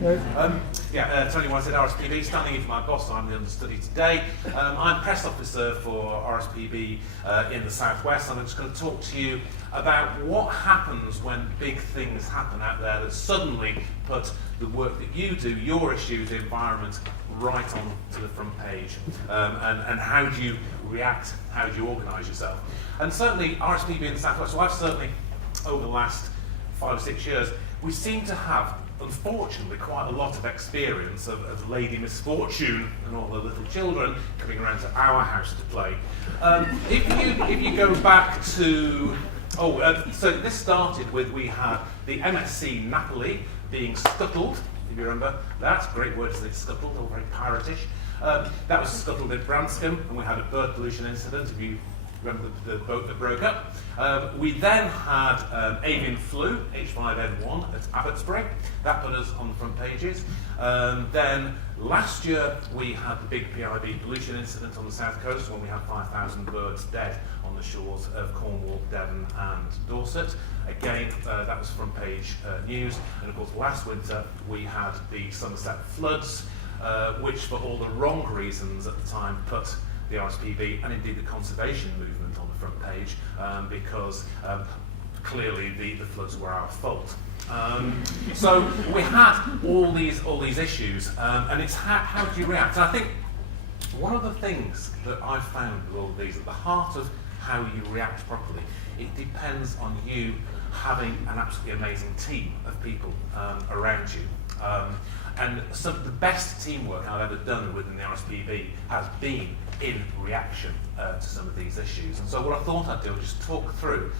Tony Whitehead, RSPB, standing in for my boss. I'm the understudy today. I'm press officer for RSPB in the Southwest, and I'm just going to talk to you about what happens when big things happen out there that suddenly put the work that you do, your issues, the environment, right on to the front page. And how do you react? How do you organise yourself? And certainly RSPB in the Southwest, so I've certainly, over the last 5 or 6 years, we seem to have, unfortunately, quite a lot of experience of Lady Misfortune and all the little children coming around to our house to play. If you go back to, so this started with, we had the MSC Napoli being scuttled, if you remember that, great word to say, scuttled, all very piratish. That was scuttled at Branscombe, and we had a bird pollution incident, if you remember the boat that broke up. We then had avian flu, H5N1 at Abbotsbury. That put us on the front pages. Then last year we had the big PIB pollution incident on the south coast when we had 5,000 birds dead on the shores of Cornwall, Devon and Dorset. Again, that was front page news. And of course last winter we had the Somerset floods, which for all the wrong reasons at the time put the RSPB and indeed the conservation movement on the front page, because clearly the floods were our fault. So we had all these issues, and it's how do you react? And I think one of the things that I've found with all of these, at the heart of how you react properly, it depends on you having an absolutely amazing team of people around you. And some of the best teamwork I've ever done within the RSPB has been in reaction to some of these issues. And so what I thought I'd do is just talk through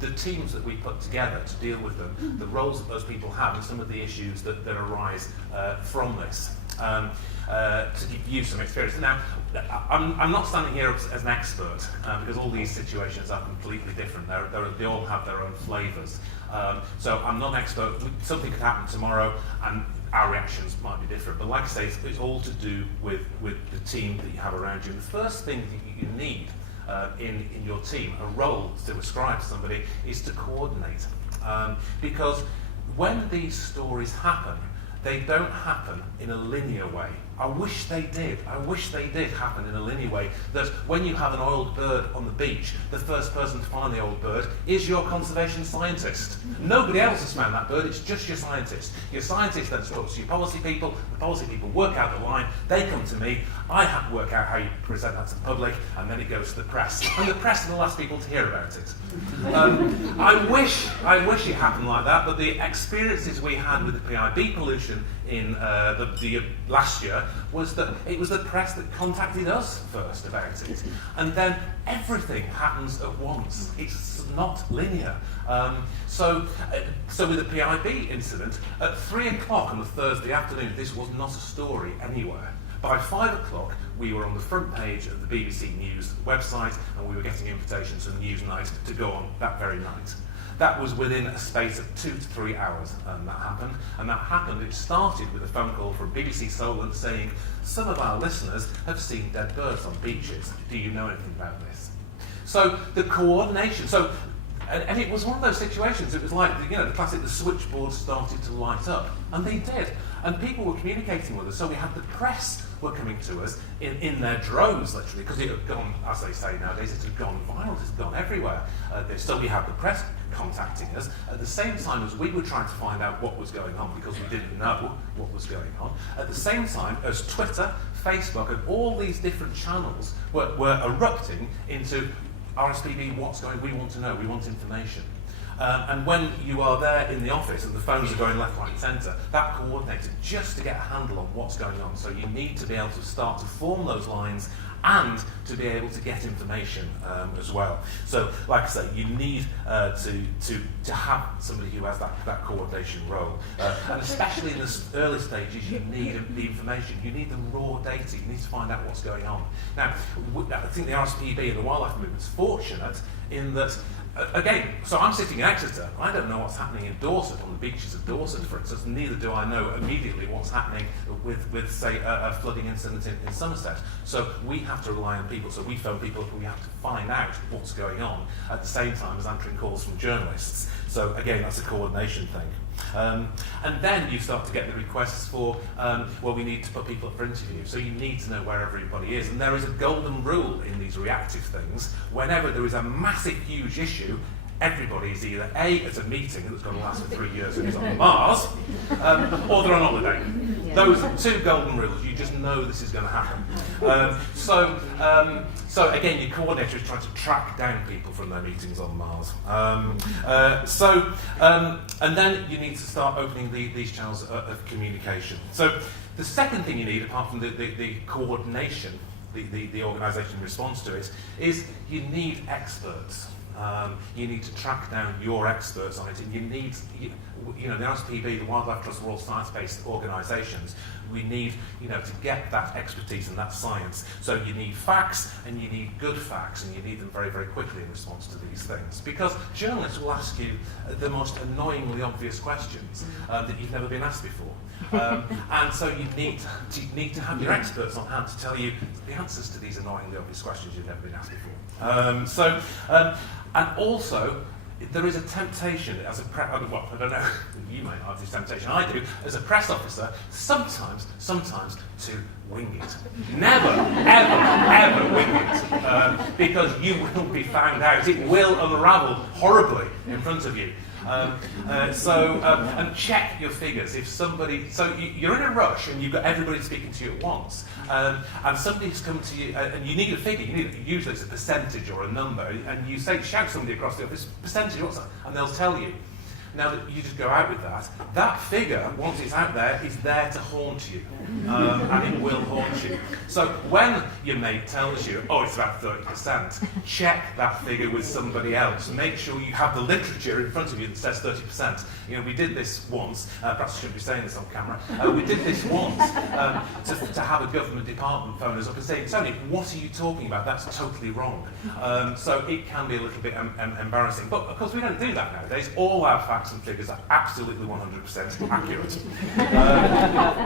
the teams that we put together to deal with them, the roles that those people have, and some of the issues that arise from this, to give you some experience. Now, I'm not standing here as an expert, because all these situations are completely different. They all have their own flavours. So I'm not an expert. Something could happen tomorrow, and our reactions might be different. But like I say, it's all to do with the team that you have around you. And the first thing that you need in your team, a role to ascribe to somebody, is to coordinate. Because when these stories happen, they don't happen in a linear way. I wish they did. I wish they did happen in a linear way, that when you have an oiled bird on the beach, the first person to find the oiled bird is your conservation scientist. Nobody else has found that bird, it's just your scientist. Your scientist then talks to your policy people, the policy people work out the line, they come to me, I have to work out how you present that to the public, and then it goes to the press. And the press are the last people to hear about it. I wish it happened like that, but the experiences we had with the PIB pollution in the last year was that it was the press that contacted us first about it, and then everything happens at once. It's not linear. So with the PIB incident, at 3 o'clock on a Thursday afternoon, this was not a story anywhere. By 5 o'clock, we were on the front page of the BBC News website, and we were getting invitations to the news night to go on that very night. That was within a space of 2 to 3 hours that happened. And that happened, it started with a phone call from BBC Solent saying, some of our listeners have seen dead birds on beaches. Do you know anything about this? So the coordination, and it was one of those situations, it was like, the classic, the switchboard started to light up. And they did. And people were communicating with us. So we had the press were coming to us in their droves, literally, because it had gone, as they say nowadays, it had gone viral, it had gone everywhere. So we had the press contacting us at the same time as we were trying to find out what was going on, because we didn't know what was going on. At the same time as Twitter, Facebook, and all these different channels were erupting into RSPB, what's going on, we want to know, we want information. And when you are there in the office and the phones are going left, right and centre, that coordinated just to get a handle on what's going on. So you need to be able to start to form those lines and to be able to get information as well. So like I say, you need to have somebody who has that coordination role. And especially in the early stages, you need the information, you need the raw data, you need to find out what's going on. Now, I think the RSPB and the wildlife movement is fortunate in that, again, so I'm sitting in Exeter, I don't know what's happening in Dorset, on the beaches of Dorset, for instance, neither do I know immediately what's happening with say, a flooding incident in Somerset. So we have to rely on people, so we phone people up and we have to find out what's going on at the same time as answering calls from journalists. So again, that's a coordination thing. And then you start to get the requests for, well, we need to put people up for interview. So you need to know where everybody is. And there is a golden rule in these reactive things. Whenever there is a massive, huge issue, everybody is either A, at a meeting that's going to last for 3 years and is on Mars, or they're on holiday. Yeah. Those are 2 golden rules. You just know this is going to happen. So again, your coordinator is trying to track down people from their meetings on Mars. And then you need to start opening these channels of communication. So the second thing you need, apart from the coordination, the organisation responds to it, is you need experts. You need to track down your experts on it, and you need, the RSPB, the Wildlife Trust, are all science-based organisations. We need, to get that expertise and that science. So you need facts, and you need good facts, and you need them very, very quickly in response to these things. Because journalists will ask you the most annoyingly obvious questions that you've never been asked before. And so you need to have your experts on hand to tell you the answers to these annoyingly obvious questions you've never been asked before. And also, there is a temptation as a I don't know, you might have this temptation, I do, as a press officer, sometimes to wing it. Never, ever wing it, because you will be found out. It will unravel horribly in front of you. And check your figures. If somebody, you're in a rush and you've got everybody speaking to you at once, and somebody's come to you and you need a figure. Usually it's a percentage or a number, and you shout somebody across the office, percentage, what's that? And they'll tell you. Now that you just go out with that, that figure, once it's out there, is there to haunt you, and it will haunt you. So when your mate tells you, oh, it's about 30%, check that figure with somebody else. Make sure you have the literature in front of you that says 30%. We did this once, perhaps I shouldn't be saying this on camera, we did this once to have a government department phone us up and say, Tony, what are you talking about? That's totally wrong. So it can be a little bit embarrassing. But of course we don't do that nowadays. All our facts and figures are absolutely 100% accurate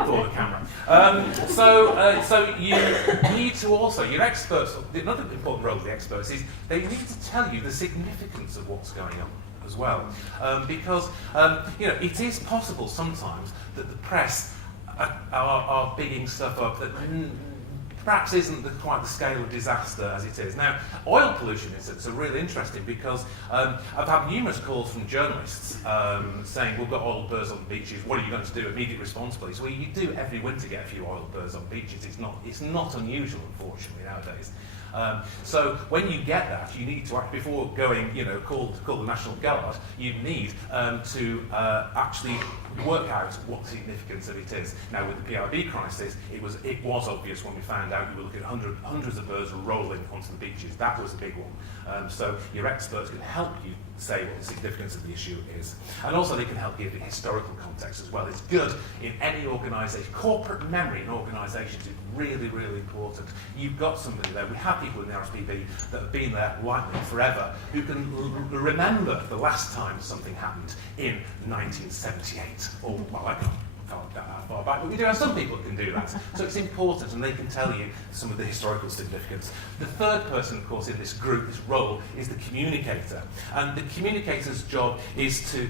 for the camera. So you need to also, your experts, another important role of the experts is they need to tell you the significance of what's going on as well. Because it is possible sometimes that the press are bigging stuff up that perhaps isn't quite the scale of disaster as it is. Now, oil pollution is really interesting because I've had numerous calls from journalists saying, we've got oil burrs on the beaches, what are you going to do? Immediate response, please. Well, you do every winter get a few oil burrs on beaches. It's not unusual, unfortunately, nowadays. So when you get that, you need to act before going, call the National Guard. You need to actually work out what the significance of it is. Now, with the PIB crisis, it was obvious when we found out we were looking at hundreds of birds rolling onto the beaches. That was a big one. So your experts can help you say what the significance of the issue is. And also they can help give it historical context as well. It's good in any organisation. Corporate memory in organisations is really, really important. You've got somebody there. We have people in the RSPB that have been there like me forever who can remember the last time something happened in 1978. Or, well, I can't that far back, but we do have some people that can do that. So it's important, and they can tell you some of the historical significance. The third person, of course, in this group, this role, is the communicator. And the communicator's job is to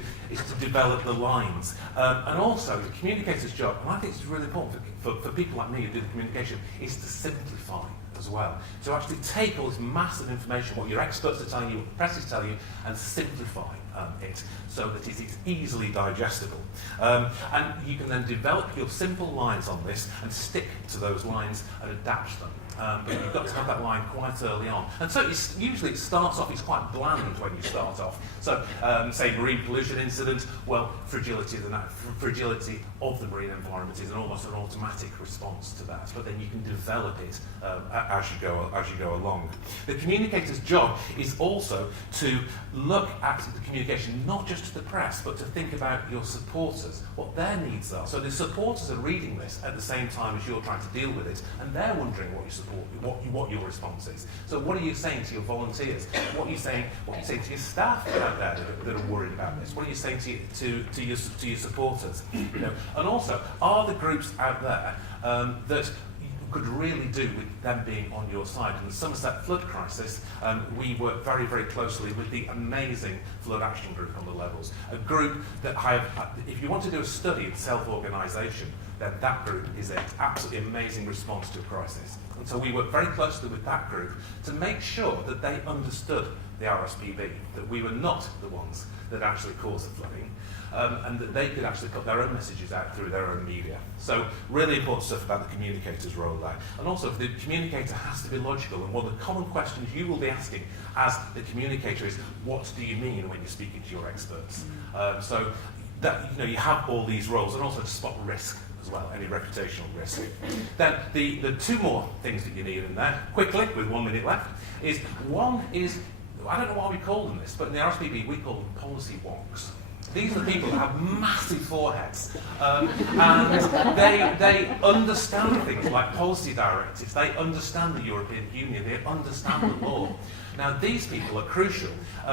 develop the lines. And also, the communicator's job, and I think it's really important for people like me who do the communication, is to simplify as well. To actually take all this massive information, what your experts are telling you, what the press is telling you, and simplify it so that it is easily digestible. And you can then develop your simple lines on this and stick to those lines and adapt them. But you've got to have that line quite early on. And so usually it starts off, it's quite bland when you start off. So, say marine pollution incident, well, fragility of the marine environment is almost an automatic response to that. But then you can develop it as you go along. The communicator's job is also to look at the communication, not just to the press, but to think about your supporters, what their needs are. So the supporters are reading this at the same time as you're trying to deal with it, and they're wondering what your response is. So what are you saying to your volunteers? What are you saying to your staff out there that are worried about this? What are you saying to your supporters? And also, are the groups out there that could really do with them being on your side. In the Somerset flood crisis, we worked very, very closely with the amazing Flood Action Group on the levels, a group that if you want to do a study of self-organisation, then that group is an absolutely amazing response to a crisis. And so we worked very closely with that group to make sure that they understood the RSPB, that we were not the ones that actually caused the flooding, and that they could actually put their own messages out through their own media. So really important stuff about the communicator's role there. And also the communicator has to be logical, and one of the common questions you will be asking as the communicator is, what do you mean when you're speaking to your experts? So that, you have all these roles, and also to spot risk as well, any reputational risk. Then the two more things that you need in there, quickly, with 1 minute left, one is, I don't know why we call them this, but in the RSPB we call them policy wonks. These are the people that have massive foreheads, and they understand things like policy directives, they understand the European Union, they understand the law. Now these people are crucial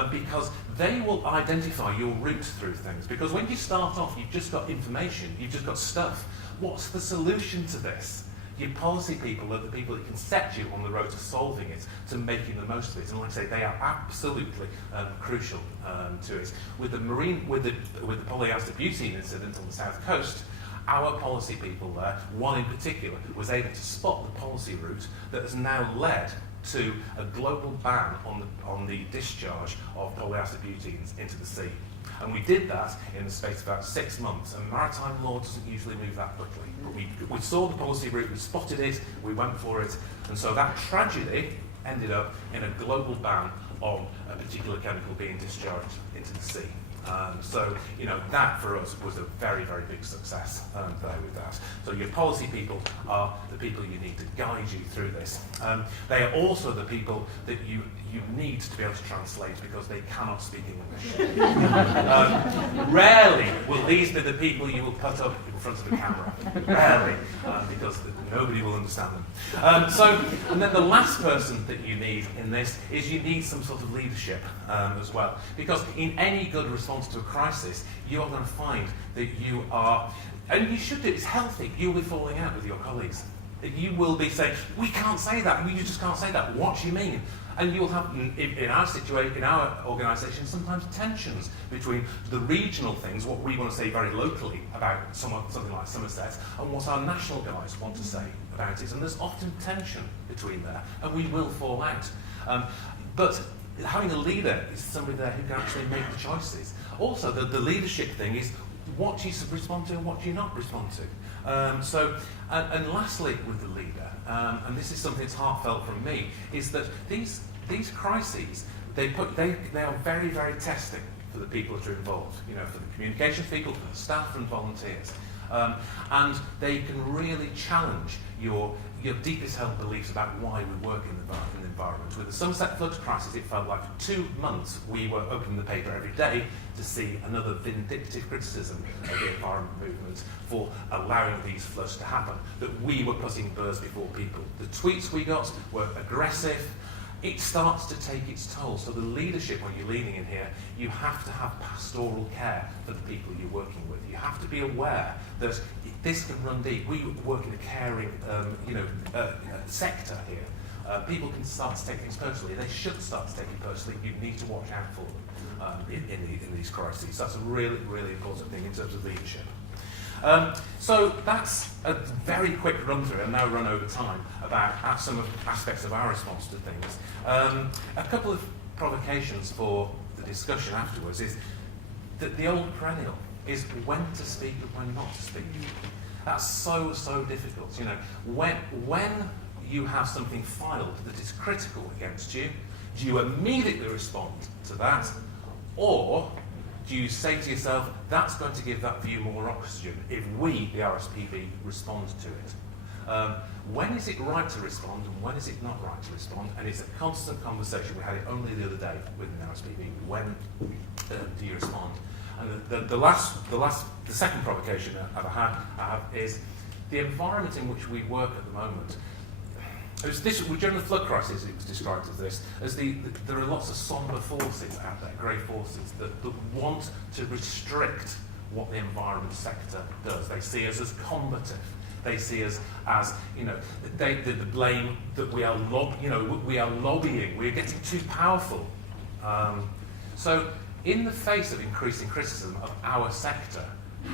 because they will identify your route through things, because when you start off you've just got information, you've just got stuff. What's the solution to this? Your policy people are the people that can set you on the road to solving it, to making the most of it. And like I say, they are absolutely crucial to it. With the polyester butene incident on the south coast, our policy people there, one in particular, was able to spot the policy route that has now led to a global ban on the discharge of polyester butenes into the sea. And we did that in the space of about 6 months, and maritime law doesn't usually move that quickly. But we saw the policy route, we spotted it, we went for it, and so that tragedy ended up in a global ban on a particular chemical being discharged into the sea. So, that for us was a very, very big success there with that. So your policy people are the people you need to guide you through this. They are also the people that you need to be able to translate, because they cannot speak English. Rarely will these be the people you will put up in front of a camera. Rarely, because nobody will understand them. And then the last person that you need in this is you need some sort of leadership as well. Because in any good response to a crisis, you are going to find that you are, and you should do, it's healthy, you'll be falling out with your colleagues. You will be saying, we can't say that, you just can't say that, what do you mean? And you'll have, in our situation, in our organisation, sometimes tensions between the regional things, what we want to say very locally about something like Somerset, and what our national guys want to say about it. And there's often tension between there, and we will fall out. But having a leader is somebody there who can actually make the choices. Also, the leadership thing is, what do you respond to and what do you not respond to? And lastly, with the leader, and this is something that's heartfelt from me, is that these crises, they are very, very testing for the people that are involved. For the communications people, for the staff and volunteers, and they can really challenge your deepest held beliefs about why we work in the environment. With the Somerset flood crisis, it felt like for 2 months we were opening the paper every day to see another vindictive criticism of the environment movement for allowing these floods to happen, that we were putting birds before people. The tweets we got were aggressive. It starts to take its toll. So the leadership, when you're leading in here, you have to have pastoral care for the people you're working with. You have to be aware that this can run deep. We work in a caring, sector here. People can start to take things personally. They should start to take it personally. You need to watch out for them in these crises. That's a really, really important thing in terms of leadership. So that's a very quick run through, and now run over time, about some of the aspects of our response to things. A couple of provocations for the discussion afterwards is that the old perennial is when to speak and when not to speak. That's so difficult. When you have something filed that is critical against you, do you immediately respond to that, or do you say to yourself, that's going to give that view more oxygen if we, the RSPB, respond to it? When is it right to respond and when is it not right to respond? And it's a constant conversation. We had it only the other day within the RSPB. When do you respond? And the second provocation I have is the environment in which we work at the moment. During the flood crisis, it was described as there are lots of sombre forces out there, grey forces, that want to restrict what the environment sector does. They see us as combative. they see us as, the blame that we are lobbying, we're getting too powerful. So in the face of increasing criticism of our sector,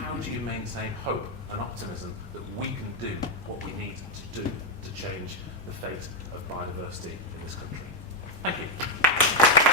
how do you maintain hope and optimism that we can do what we need to do to change the fate of biodiversity in this country? Thank you.